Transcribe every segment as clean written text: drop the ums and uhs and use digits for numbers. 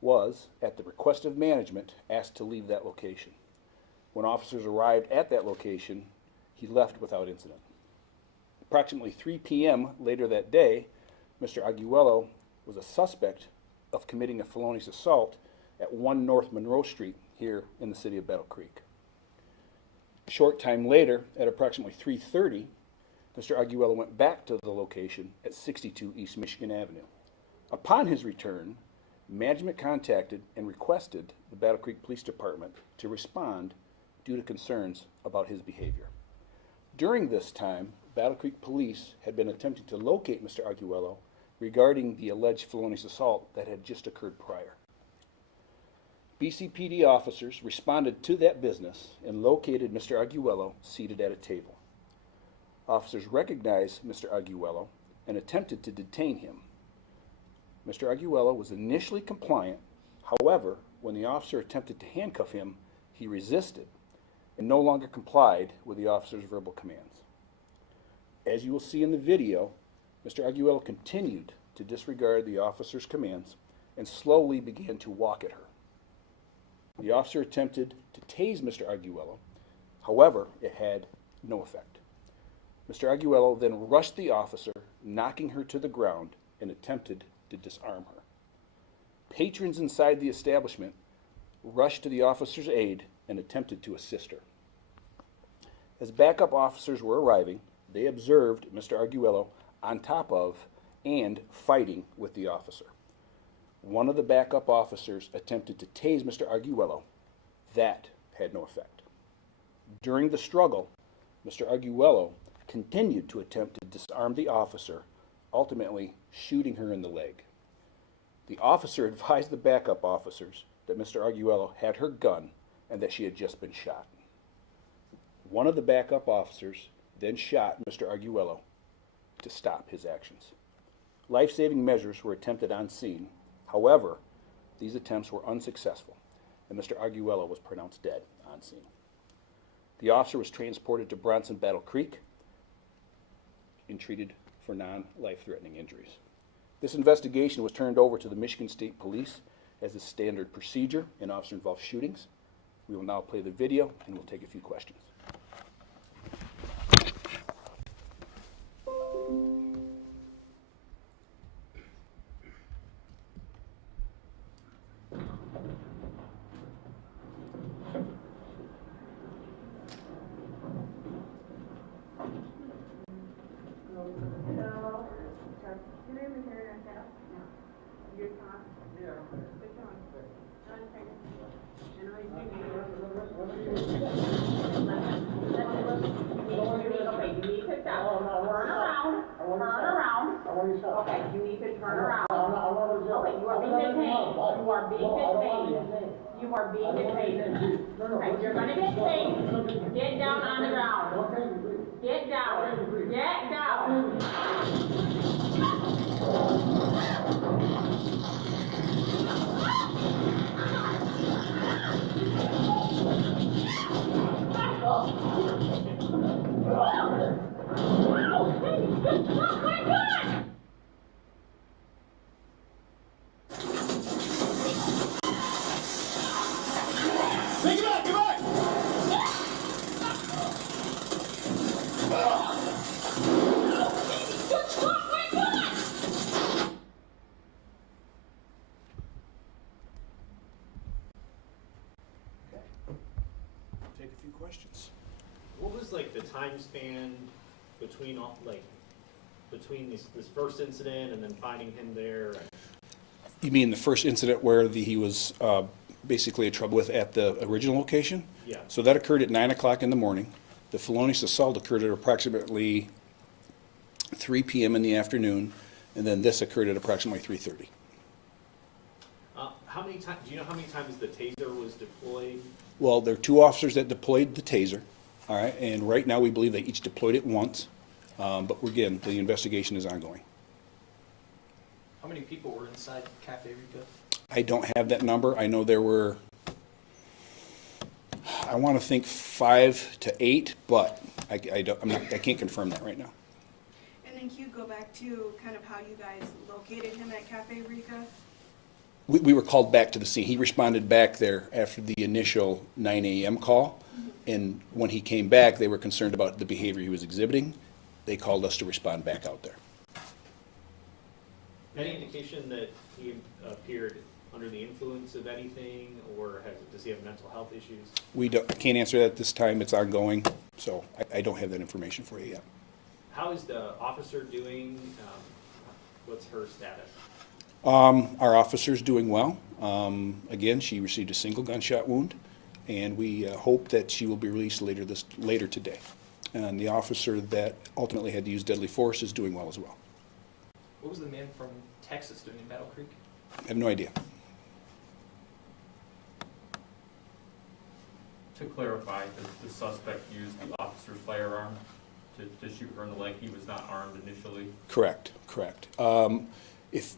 was, at the request of management, asked to leave that location. When officers arrived at that location, he left without incident. Approximately 3 p.m. later that day, Mr. Arguello was a suspect of committing a felonious assault at 1 North Monroe Street here in the city of Battle Creek. A short time later, at approximately 3:30, Mr. Arguello went back to the location at 62 East Michigan Avenue. Upon his return, management contacted and requested the Battle Creek Police Department to respond due to concerns about his behavior. During this time, Battle Creek Police had been attempting to locate Mr. Arguello regarding the alleged felonious assault that had just occurred prior. BCPD officers responded to that business and located Mr. Arguello seated at a table. Officers recognized Mr. Arguello and attempted to detain him. Mr. Arguello was initially compliant. However, when the officer attempted to handcuff him, he resisted and no longer complied with the officer's verbal commands. As you will see in the video, Mr. Arguello continued to disregard the officer's commands and slowly began to walk at her. The officer attempted to tase Mr. Arguello. However, it had no effect. Mr. Arguello then rushed the officer, knocking her to the ground, and attempted to disarm her. Patrons inside the establishment rushed to the officer's aid and attempted to assist her. As backup officers were arriving, they observed Mr. Arguello on top of and fighting with the officer. One of the backup officers attempted to tase Mr. Arguello. That had no effect. During the struggle, Mr. Arguello continued to attempt to disarm the officer, ultimately shooting her in the leg. The officer advised the backup officers that Mr. Arguello had her gun and that she had just been shot. One of the backup officers then shot Mr. Arguello to stop his actions. Life-saving measures were attempted on scene. However, these attempts were unsuccessful, and Mr. Arguello was pronounced dead on scene. The officer was transported to Bronson Battle Creek and treated for non-life-threatening injuries. This investigation was turned over to the Michigan State Police as a standard procedure in officer-involved shootings. We will now play the video and we'll take a few questions. Okay, you need to turn around. Okay, you are being detained. You are being detained. You are being detained. Okay, you're gonna get tased. Get down on the ground. Get down. Get down. Take a few questions. What was like the time span between between this first incident and then finding him there? You mean the first incident where he was basically in trouble with at the original location? Yeah. So that occurred at 9 o'clock in the morning. The felonious assault occurred at approximately 3 p.m. in the afternoon, and then this occurred at approximately 3:30. How many times? Do you know how many times the taser was deployed? Well, there are 2 officers that deployed the taser, all right, and right now we believe they each deployed it once, but again, the investigation is ongoing. How many people were inside Café Rica? I don't have that number. I know there were, I want to think 5 to 8, but I can't confirm that right now. And then can you go back to kind of how you guys located him at Café Rica? We were called back to the scene. He responded back there after the initial 9 a.m. call. And when he came back, they were concerned about the behavior he was exhibiting. They called us to respond back out there. Any indication that he appeared under the influence of anything, or does he have mental health issues? I can't answer that at this time. It's ongoing, so I don't have that information for you yet. How is the officer doing? What's her status? Our officer's doing well. Again, she received a single gunshot wound, and we hope that she will be released later today. And the officer that ultimately had to use deadly force is doing well as well. What was the man from Texas doing in Battle Creek? I have no idea. To clarify, the suspect used the officer's firearm to shoot her in the leg. He was not armed initially. Correct. If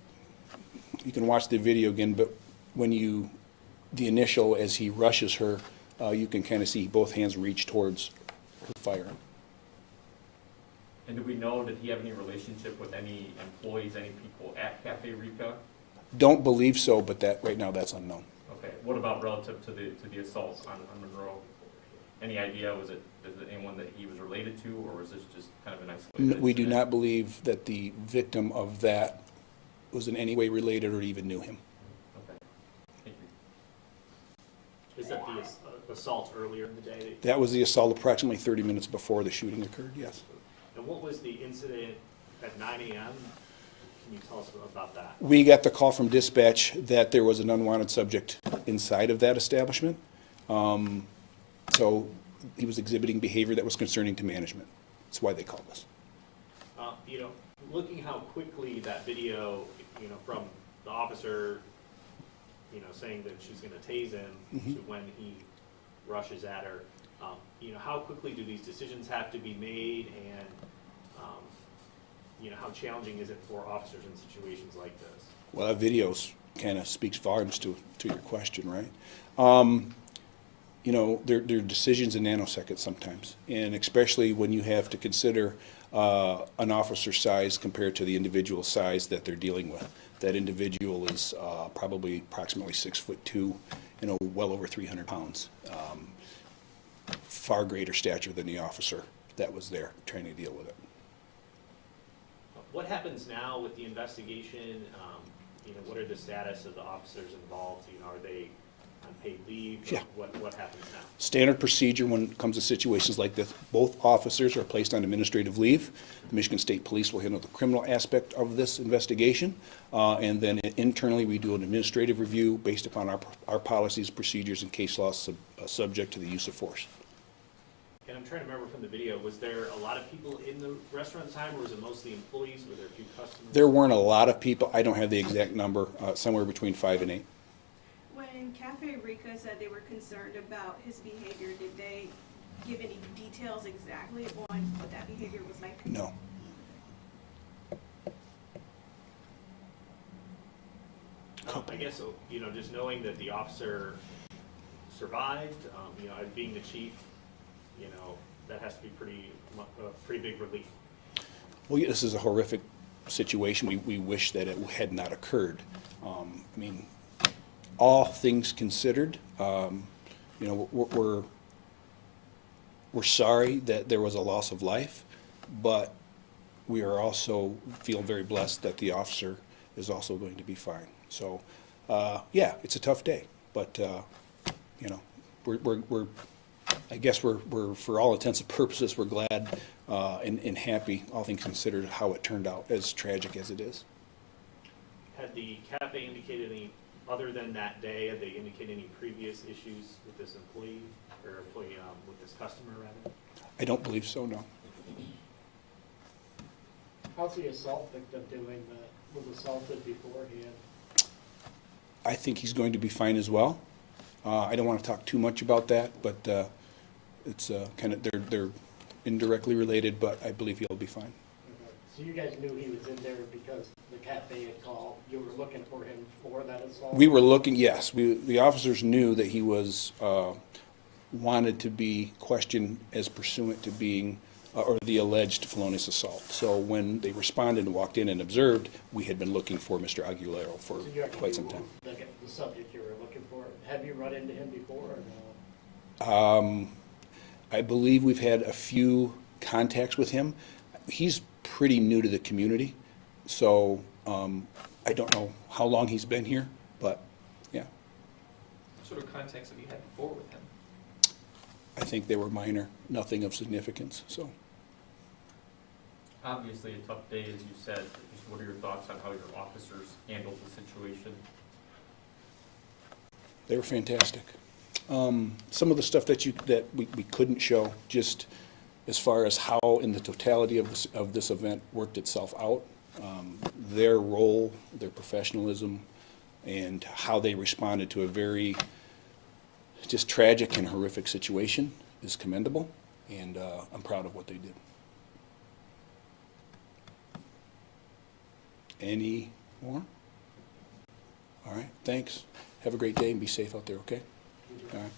you can watch the video again, but when the initial, as he rushes her, you can kind of see both hands reach towards her firearm. And do we know, did he have any relationship with any employees, any people at Café Rica? Don't believe so, but right now that's unknown. Okay, what about relative to the assault on Monroe? Any idea, is it anyone that he was related to, or was this just kind of an isolated We do incident? not believe that the victim of that was in any way related or even knew him. Okay, thank you. Is that the assault earlier in the day? That was the assault approximately 30 minutes before the shooting occurred, yes. And what was the incident at 9 a.m.? Can you tell us about that? We got the call from dispatch that there was an unwanted subject inside of that establishment. So he was exhibiting behavior that was concerning to management. That's why they called us. Looking how quickly that video, from the officer, saying that she's going to tase him to when he rushes at her, how quickly do these decisions have to be made, and how challenging is it for officers in situations like this? Well, that video kind of speaks volumes to your question, right? There are decisions in nanoseconds sometimes, and especially when you have to consider an officer's size compared to the individual size that they're dealing with. That individual is probably approximately 6'2", well over 300 pounds. Far greater stature than the officer that was there trying to deal with it. What happens now with the investigation? What are the status of the officers involved? Are they on paid leave? Yeah. What happens now? Standard procedure when it comes to situations like this, both officers are placed on administrative leave. The Michigan State Police will handle the criminal aspect of this investigation, and then internally we do an administrative review based upon our policies, procedures, and case laws subject to the use of force. And I'm trying to remember from the video, was there a lot of people in the restaurant at the time, or was it mostly employees? Were there a few customers? There weren't a lot of people. I don't have the exact number, somewhere between 5 and 8. When Café Rica said they were concerned about his behavior, did they give any details exactly on what that behavior was like? No. I guess, just knowing that the officer survived, as being the chief, that has to be pretty big relief. Well, yeah, this is a horrific situation. We wish that it had not occurred. All things considered, we're sorry that there was a loss of life, but we are also feel very blessed that the officer is also going to be fine. So, yeah, it's a tough day, but I guess we're for all intents and purposes, we're glad and happy, all things considered, how it turned out, as tragic as it is. Had the cafe indicated any, other than that day, had they indicated any previous issues with this employee, with this customer, rather? I don't believe so, no. How's the assault victim doing that was assaulted beforehand? I think he's going to be fine as well. I don't want to talk too much about that, but it's kind of, they're indirectly related, but I believe he'll be fine. Okay. So you guys knew he was in there because the cafe had called, you were looking for him for that assault? We were looking, yes, the officers knew that he was wanted to be questioned as pursuant to being or the alleged felonious assault. So when they responded and walked in and observed, we had been looking for Mr. Aguilero for So you actually quite some time. the subject you were looking for. Have you run into him before or no? I believe we've had a few contacts with him. He's pretty new to the community, so I don't know how long he's been here, but yeah, What sort of contacts have you had before with him? I think they were minor, nothing of significance, so. Obviously, a tough day, as you said. Just what are your thoughts on how your officers handled the situation? They were fantastic. Some of the stuff that we couldn't show, just as far as how in the totality of this event worked itself out, their role, their professionalism, and how they responded to a very just tragic and horrific situation is commendable, and I'm proud of what they did. Any more? All right, thanks. Have a great day and be safe out there, okay? All right.